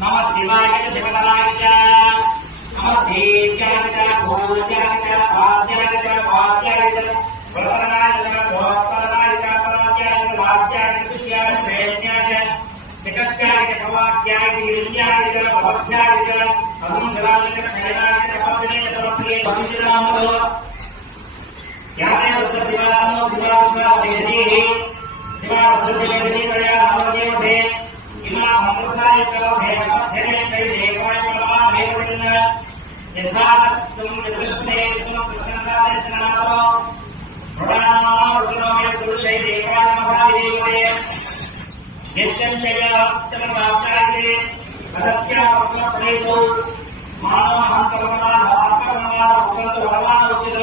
नमः शिवाय शिवतराय च नमः देव्याय च भूज्याय च भाग्याय च भाग्याय च वरदनाय च भोक्तराय च पराज्याय च भाग्याय च सुष्याय च प्रेण्याय च शिखत्याय च भवाक्याय च हिरण्याय च भवत्याय च अरुणधराय च शैलाय च भवत्ये च भवत्ये भविष्यनामो याने उक्त शिवानामो शिवासुरादेवी शिवासुरदेवी कया नवदेवते इमा अमृताय करो भेदे कैले कोय कलमा भेदविन्न यथासं कृष्णे कृष्णदाय स्नातो रुणारुणोय पुरुषै देवाय महादेवाय यज्ञञ्जयास्तमवाचार्ये अदस्य प्रप्रेतो मानवहं कर्मणा भाकर्मणा भगवतो भगवान् उचितो